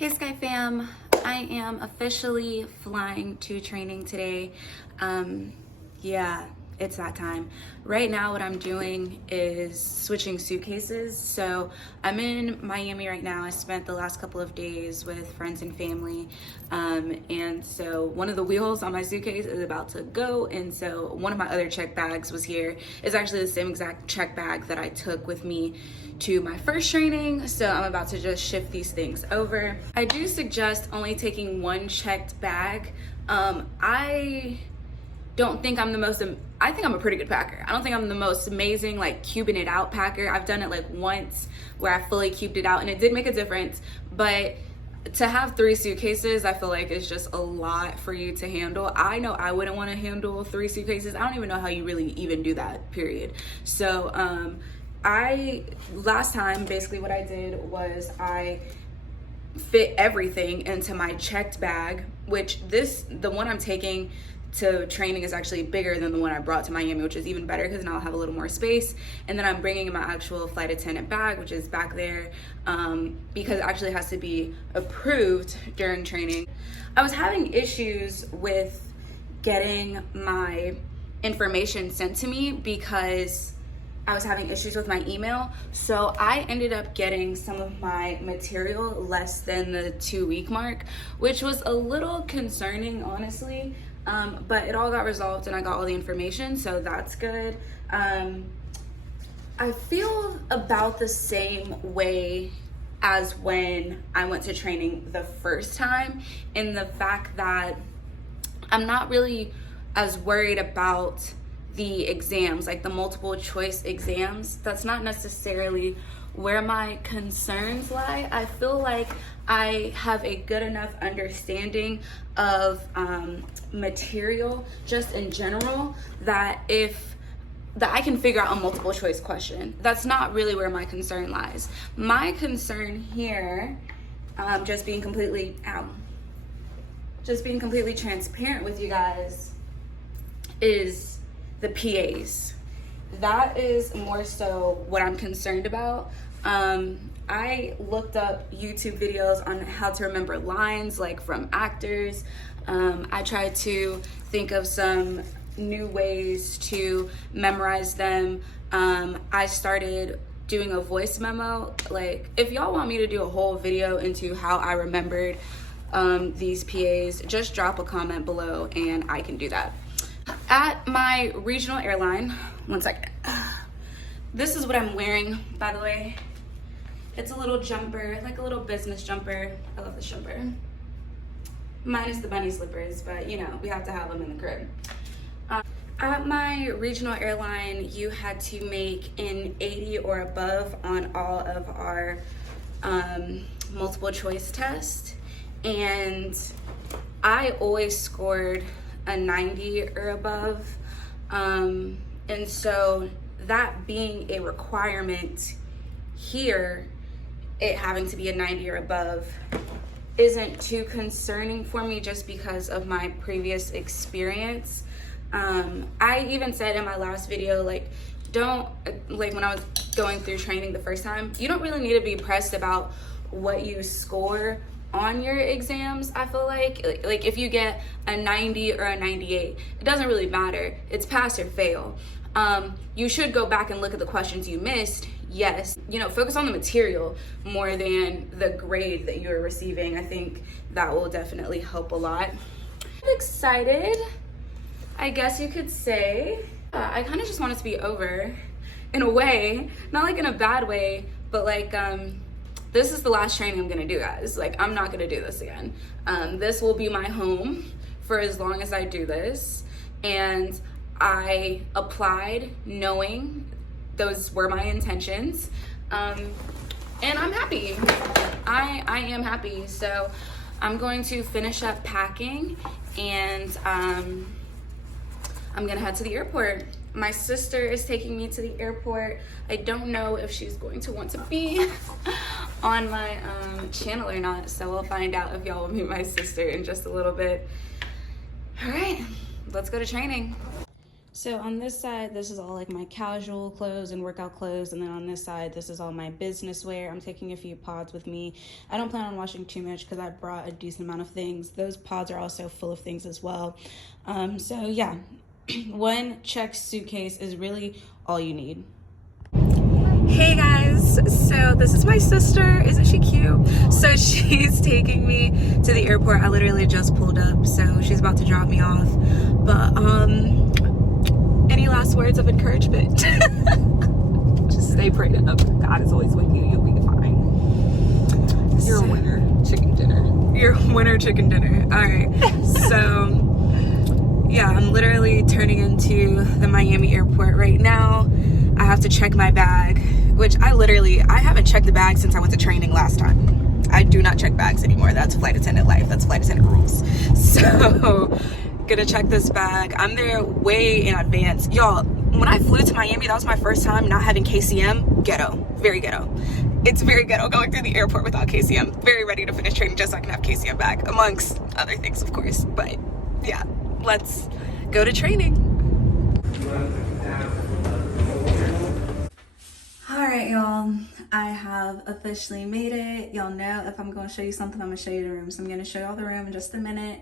Hey Sky Fam, I am officially flying to training today. Yeah, it's that time. Right now what I'm doing is switching suitcases. So I'm in Miami right now. I spent the last couple of days with friends and family. And so one of the wheels on my suitcase is about to go. And so one of my other check bags was here. It's actually the same exact check bag that I took with me to my first training. So I'm about to just shift these things over. I do suggest only taking one checked bag. I don't think I'm the most, I think I'm a pretty good packer. I don't think I'm the most amazing, like, cubing it out packer. I've done it like once where I fully cubed it out and it did make a difference, but to have 3 suitcases, I feel like it's just a lot for you to handle. I know I wouldn't want to handle 3 suitcases. I don't even know how you really even do that, period. So last time, basically what I did was I fit everything into my checked bag, which the one I'm taking to training is actually bigger than the one I brought to Miami, which is even better because now I'll have a little more space. And then I'm bringing my actual flight attendant bag, which is back there, because it actually has to be approved during training. I was having issues with getting my information sent to me because I was having issues with my email. So I ended up getting some of my material less than the 2-week mark, which was a little concerning, honestly. But it all got resolved and I got all the information, so that's good. I feel about the same way as when I went to training the first time, in the fact that I'm not really as worried about the exams, like the multiple choice exams. That's not necessarily where my concerns lie. I feel like I have a good enough understanding of material just in general that I can figure out a multiple choice question. That's not really where my concern lies. My concern here, just being completely transparent with you guys, is the PAs. That is more so what I'm concerned about. I looked up YouTube videos on how to remember lines, like from actors. I tried to think of some new ways to memorize them. I started doing a voice memo. Like, if y'all want me to do a whole video into how I remembered these PAs, just drop a comment below and I can do that. At my regional airline, one second. This is what I'm wearing, by the way. It's a little jumper, like a little business jumper. I love this jumper. Minus the bunny slippers, but you know, we have to have them in the crib. At my regional airline, you had to make an 80 or above on all of our multiple choice tests. And I always scored a 90 or above. And so that being a requirement here, it having to be a 90 or above isn't too concerning for me just because of my previous experience. I even said in my last video, like when I was going through training the first time, you don't really need to be pressed about what you score on your exams. I feel like if you get a 90 or a 98, it doesn't really matter. It's pass or fail. You should go back and look at the questions you missed. Yes, focus on the material more than the grade that you're receiving. I think that will definitely help a lot. I'm excited, I guess you could say. I kind of just want it to be over, in a way, not like in a bad way, but like, this is the last training I'm gonna do, guys. Like, I'm not gonna do this again. This will be my home for as long as I do this. And I applied knowing those were my intentions. And I'm happy. I am happy. So I'm going to finish up packing and I'm gonna head to the airport. My sister is taking me to the airport. I don't know if she's going to want to be on my channel or not, so we'll find out if y'all will meet my sister in just a little bit. All right, let's go to training. So on this side, this is all like my casual clothes and workout clothes, and then on this side, this is all my business wear. I'm taking a few pods with me. I don't plan on washing too much because I brought a decent amount of things. Those pods are also full of things as well. So yeah, one checked suitcase is really all you need. Hey guys, so this is my sister. Isn't she cute? So she's taking me to the airport. I literally just pulled up, so she's about to drop me off. But any last words of encouragement? Just stay prayed up. God is always with you. You'll be fine. You're a winner. Chicken dinner. You're a winner, chicken dinner. All right. So yeah, I'm literally turning into the Miami airport right now. I have to check my bag, which I haven't checked the bag since I went to training last time. I do not check bags anymore. That's flight attendant life. That's flight attendant rules. So gonna check this bag. I'm there way in advance. Y'all, when I flew to Miami, that was my first time not having KCM. Ghetto. Very ghetto. It's very ghetto going through the airport without KCM. Very ready to finish training just so I can have KCM back, amongst other things, of course. But yeah, let's go to training. Alright, y'all, I have officially made it. Y'all know if I'm going to show you something, I'm going to show you the room. So I'm going to show y'all the room in just a minute.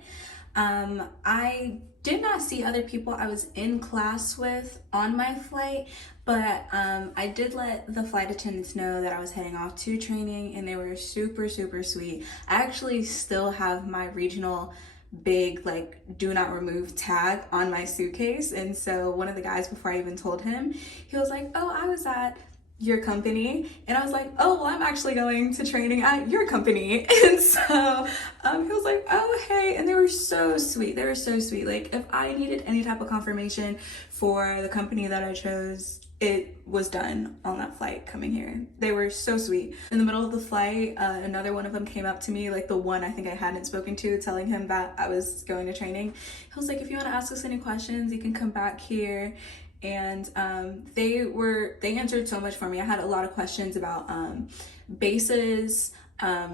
I did not see other people I was in class with on my flight, but I did let the flight attendants know that I was heading off to training, and they were super, super sweet. I actually still have my regional big like do not remove tag on my suitcase, and so one of the guys, before I even told him, he was like, oh, I was at your company, and I was like, oh, well, I'm actually going to training at your company. And so he was like, oh, hey. And they were so sweet. They were so sweet. Like, if I needed any type of confirmation for the company that I chose, it was done on that flight coming here. They were so sweet. In the middle of the flight, another one of them came up to me, like the one I think I hadn't spoken to, telling him that I was going to training. He was like, if you want to ask us any questions, you can come back here. And they answered so much for me. I had a lot of questions about bases,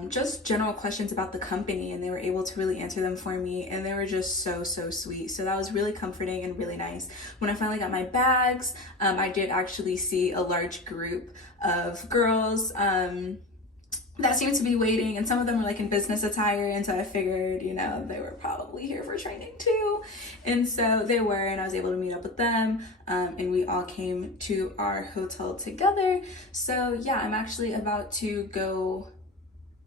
just general questions about the company, and they were able to really answer them for me, and they were just so sweet. So that was really comforting and really nice. When I finally got my bags, I did actually see a large group of girls that seemed to be waiting, and some of them were like in business attire, and so I figured, you know, they were probably here for training too. And so they were, and I was able to meet up with them, and we all came to our hotel together. So yeah, I'm actually about to go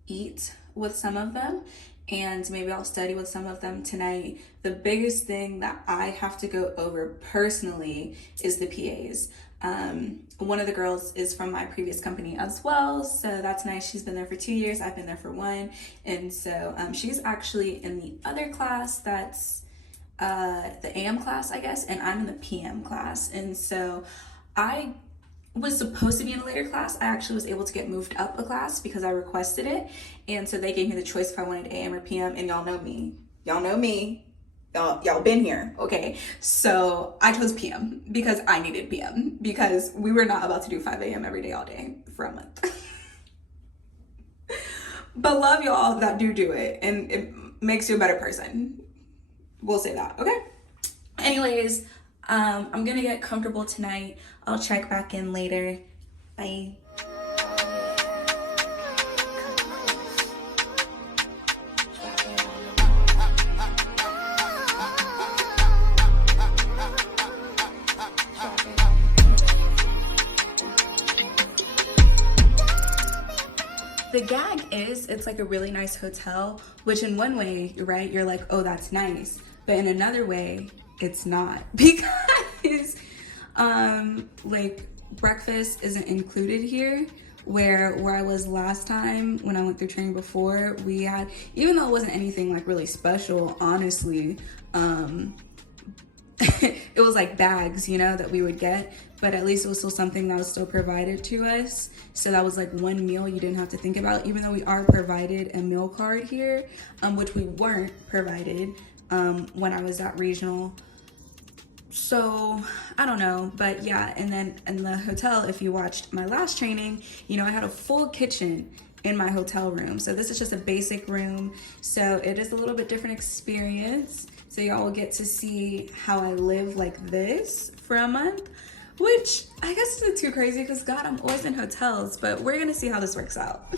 eat with some of them, and maybe I'll study with some of them tonight. The biggest thing that I have to go over personally is the PAs. One of the girls is from my previous company as well, so that's nice. She's been there for 2 years. I've been there for 1, and so she's actually in the other class that's the AM class, I guess, and I'm in the PM class. And so I was supposed to be in a later class. I actually was able to get moved up a class because I requested it, and so they gave me the choice if I wanted AM or PM. And y'all know me. Y'all been here, okay? So I chose PM because I needed PM, because we were not about to do 5 a.m. every day all day for a month. But love y'all that do it, and it makes you a better person. We'll say that, okay? Anyways, I'm gonna get comfortable tonight. I'll check back in later. Bye. The gag is, it's like a really nice hotel, which in one way, right, you're like, oh, that's nice. But in another way, it's not, because like breakfast isn't included here, where I was last time when I went through training before. We had, even though it wasn't anything like really special, honestly, it was like bags, you know, that we would get, but at least it was still something that was still provided to us. So that was like one meal you didn't have to think about, even though we are provided a meal card here, which we weren't provided when I was at regional. So I don't know, but yeah. And then in the hotel, if you watched my last training, you know, I had a full kitchen, in my hotel room. So this is just a basic room. So it is a little bit different experience. So y'all will get to see how I live like this for a month, which I guess isn't too crazy because God, I'm always in hotels, but we're gonna see how this works out.